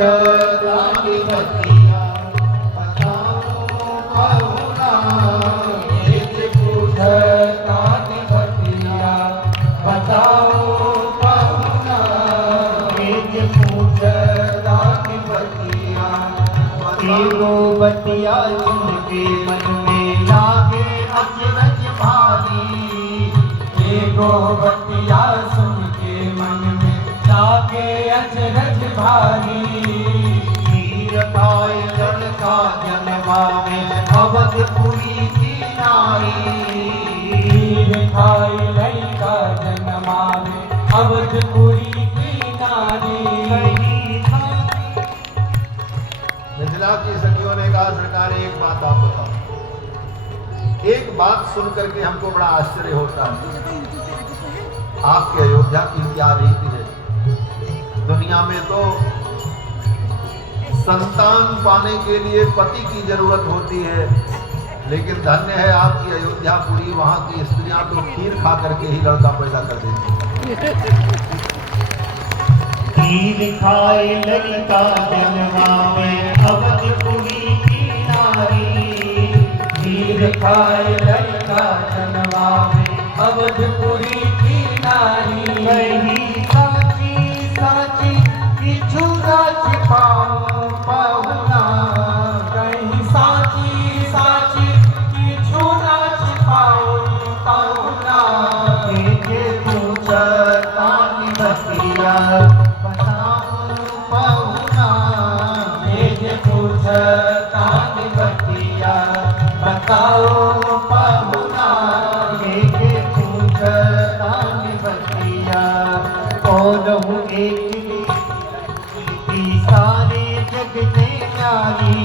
रानी बतिया बताओ बहुना ये पूछ रानी बतिया बताओ बहुना ये पूछ रानी बतिया तीनों बतिया जिनके मन में लागे अचरज भारी एगो बतिया सुन के मन में लागे अचरज भारी हीर खाए लड़का जन्मा में अवधपुरी की नारी हीर खाए लड़का जन्मा में अवधपुरी की नारी मिथिला की सखियों ने कहा सरकार एक बात आप बताओ। एक बात सुन करके हमको बड़ा आश्चर्य होता है, आपके अयोध्या की क्या रीति है। दुनिया में तो संतान पाने के लिए पति की जरूरत होती है, लेकिन धन्य है आपकी अयोध्यापुरी, वहां की स्त्रियां तो खीर खा करके ही लड़का पैदा कर देती हैं। खीर खाए लड़का जन्मा में अवधपुरी की नारी खीर खाए लड़का जन्मा में अवधपुरी की नारी कहीं साची साची किछु राज पाऊं बहुना कहीं साची साची किछु राज पाऊं बहुना ये पूछ रानी बतिया बताऊं बहुना ये पूछ रानी बतिया बताओ बहुना ये पूछ रानी बतिया कौन हूँ एक सारे जग से न्यारी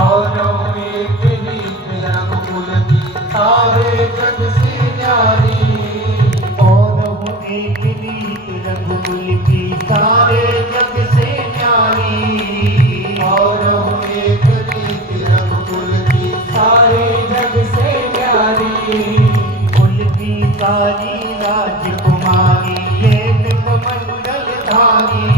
और एक रघुकुल की सारे जग से न्यारी और हूँ एक रघुकुल की सारे जग से न्यारी और हूँ एक रघुकुल की सारे जग से न्यारी कुल की सारी राजकुमारी एक कमंडल धारी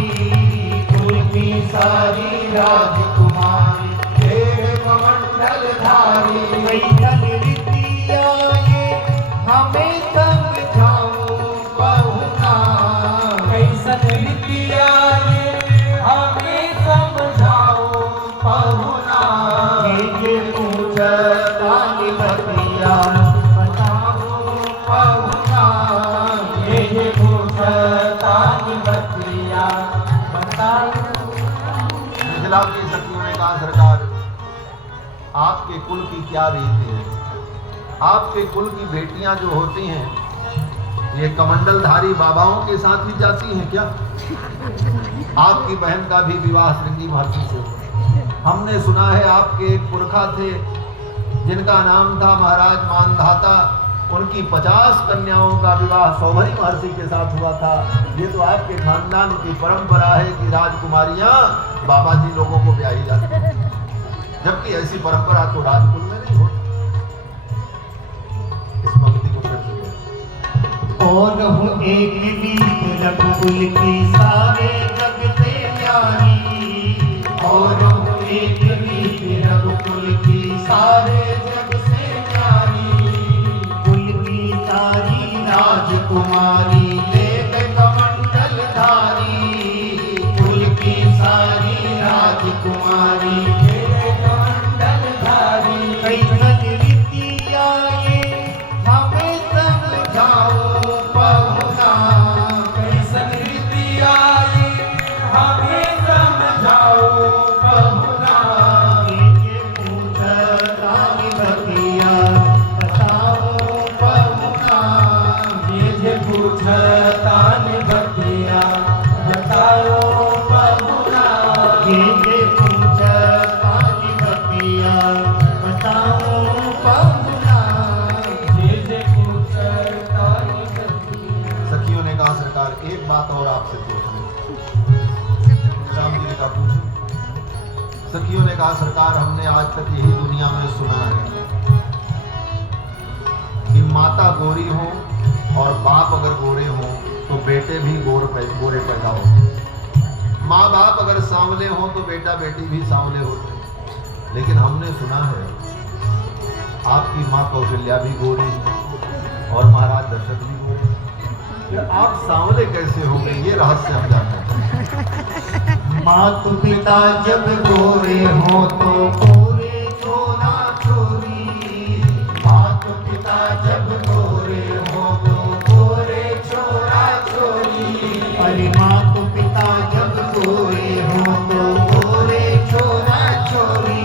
कुल की सारी राजकुमारी एक कमंडल धारी कैसन रीतिया ये हमें समझाओ बहुना कैसन रीतिया ये हमें समझाओ बहुना ये पूछ रानी बतिया बताओ बहुना ये पूछ रानी बतिया बताओ। मिथिला की सखियों ने कहा सरकार आपके कुल की क्या रीति है। आपके कुल की बेटियां जो होती हैं ये कमंडलधारी बाबाओं के साथ ही जाती हैं क्या? आपकी बहन का भी विवाह श्रृंगी महर्षि से हुआ। हमने सुना है आपके एक पुरखा थे जिनका नाम था महाराज मानधाता, उनकी 50 कन्याओं का विवाह सौभरी महर्षि के साथ हुआ था। ये तो आपके खानदान की परंपरा है कि राजकुमारियां बाबा जी लोगों को ब्याही जाती हैं, जबकि ऐसी परंपरा तो राजकुल में नहीं होती। इस पंक्ति को फिर से और हूँ एक बीत रघुकुल की सारे जग से न्यारी और हूँ एक बीत रघुकुल की सारे जग से न्यारी कुल की सारी राजकुमारी एक कमंडल धारी कुल की सारी राजकुमारी एक कमंडल धारी कैसन रीतिया ये हमें समझाओ बहुना कैसन रीतिया ये हमें समझाओ बहुना ये पूछ रानी बतिया बताओ बहुना ये पूछ रानी बतिया बताओ बहुना ये पूछ रानी बतिया बताओ बहुना ये पूछ रानी बतिया। सखियों ने कहा सरकार एक बात और आपसे पूछनी। राम जी ने कहा पूछो। सखियों ने कहा सरकार हमने आज तक यही दुनिया में सुना है कि माता गोरी हो और बाप अगर गोरे हो तो बेटे भी गोरे पैदा हो। माँ बाप अगर सांवले हों तो बेटा बेटी भी सांवले होते हैं, लेकिन हमने सुना है आपकी माँ कौशल्या भी गोरी है और महाराज दशरथ भी गोरे हैं। फिर आप सांवले कैसे हो गए, ये रहस्य हम जानते हैं। मात पिता जब गोरे हो तो गोरे छोरा छोरी, मात पिता जब गोरे हो तो गोरे छोरा छोरी। अरे मात पिता जब गोरे हो तो गोरे छोरा छोरी,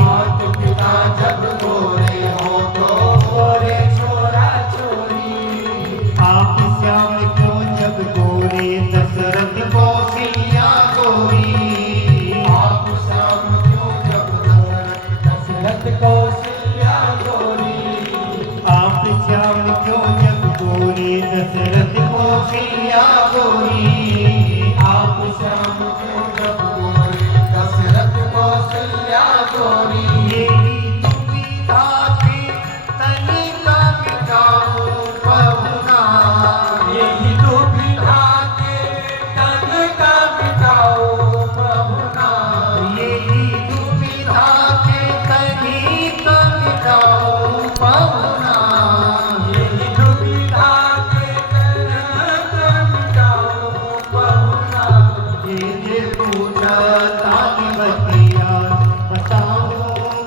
मात पिता जब गोरे हो तो गोरे छोरा छोरी। आप श्याम क्यों जब गोरे दशरथ कौशल्या गोरी, आप श्याम क्यों जब दशरथ कौशल्या गोरी, आप श्याम क्यों जब गोरे दशरथ कौशल्या गोरी, आप श्याम क्यों जब गोरे दशरथ कौशल्या गोरी। यही दुविधा के तनिका मिटाओ पहुना, यही दुविधा के तनिका मिटाओ पहुना, यही दुविधा के तनिका मिटाओ पहुना, यही दुविधा के तनिका मिटाओ पहुना। ये पूछा ताकि बतिया बताओ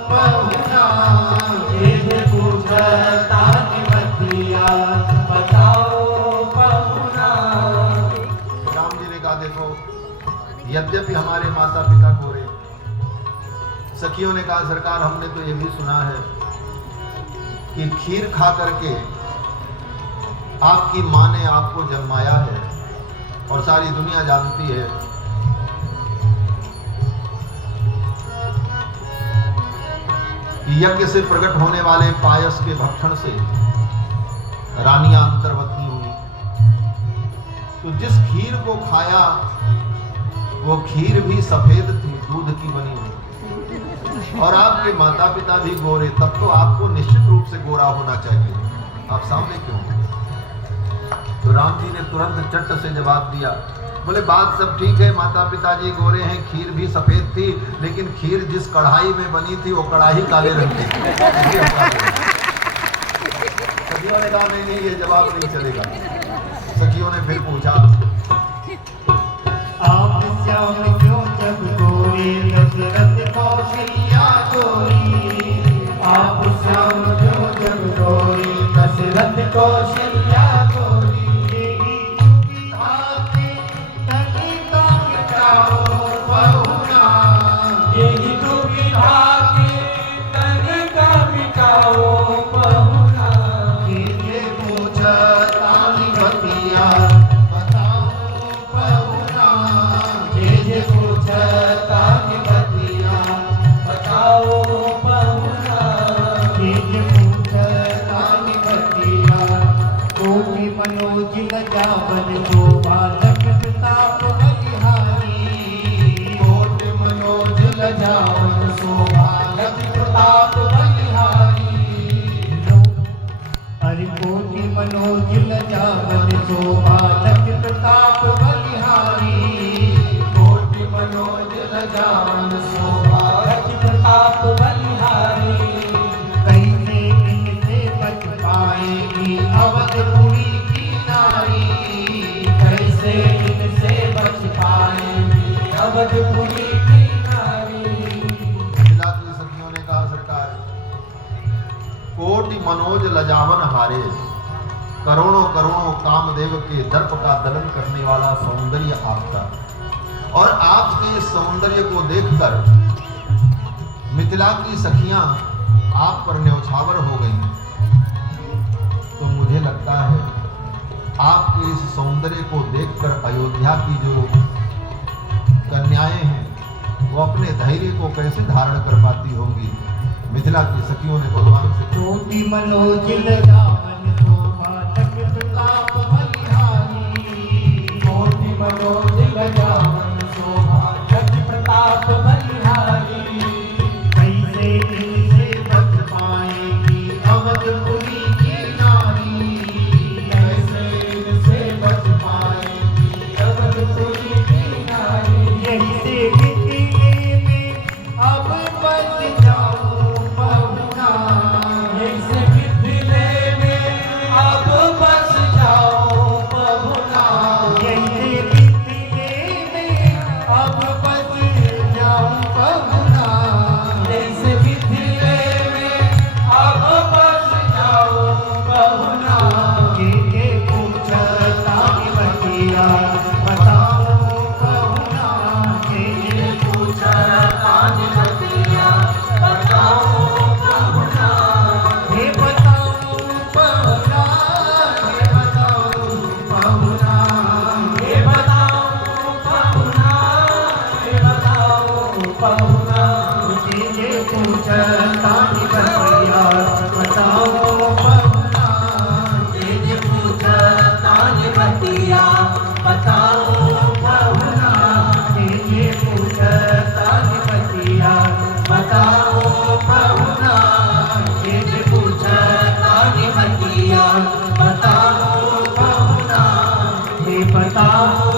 पहुना, ये पूछा ताकि बतिया बताओ पहुना। राम जी ने कहा देखो, यद्यपि हमारे माता पिता गोरे, सखियों ने कहा सरकार हमने तो ये भी सुना है कि खीर खा करके आपकी माँ ने आपको जन्माया है, और सारी दुनिया जानती है कि यज्ञ से प्रकट होने वाले पायस के भक्षण से रानियां अंतर्वती हुई। तो जिस खीर को खाया वो खीर भी सफेद थी, दूध की बनी हुई, और आपके माता पिता भी गोरे, तब तो आपको निश्चित रूप से गोरा होना चाहिए, आप सामने क्यों? तो राम जी ने तुरंत चट से जवाब दिया, बोले बात सब ठीक है, माता पिताजी गोरे हैं, खीर भी सफेद थी, लेकिन खीर जिस कढ़ाई में बनी थी वो कढ़ाई काले रंग की। सखियों ने कहा नहीं नहीं ये जवाब नहीं चलेगा। सखियों ने फिर पूछा आप श्याम क्यों जब गोरे दशरथ कौशल्या गोरी, आप श्याम क्यों जब गोरे दशरथ कौशल्या गोरी। यही दुविधा के तनिका मिटाओ पहुना, ये पूछा ताकि बतिया बताओ पहुना, ये पूछा ताकि बतिया बताओ पहुना, ये पूछा ताकि बतिया। कोटि मनोज लजावन को बालक प्रताप बलिहारी, कोटि मनोज लजावन सो बालक प्रताप बलिहारी। अरे कोटि मनोज लजावन सो बालक प्रताप बलिहारी, कोटि मनोज लजावन सो बालक प्रताप बलिहारी। कैसे इनसे बच पाएगी अवधपुरी की नारी, कैसे इनसे बच पाएगी अवधपुरी की नारी। मिथिला की सखियों ने कहा सरकार कोटि मनोज लजावन हारे, करोड़ों करोड़ों कामदेव के दर्प का दलन करने वाला सौंदर्य आपका, और आपके इस सौंदर्य को देखकर मिथिला की सखियां आप पर न्यौछावर हो गई। तो मुझे लगता है आपके इस सौंदर्य को देखकर अयोध्या की जो कन्याएं हैं वो अपने धैर्य को कैसे धारण कर पाती होंगी। मिथिला की सखियों ने भगवान से कोटि मनोज लजावन सो बालक प्रताप बलिहारी, कोटि मनोज लजावन सो बालक प्रताप बलिहारी। कैसे इनसे बच पाएगी अवधपुरी की नारी, कैसे इनसे बच पाएगी अवधपुरी की नारी। पहुना जे पूछता निबतिया बताओ पहुना जे पूछता निबतिया बताओ पहुना जे पूछता निबतिया बताओ पहुना जे पूछता निबतिया बताओ पहुना हे बताओ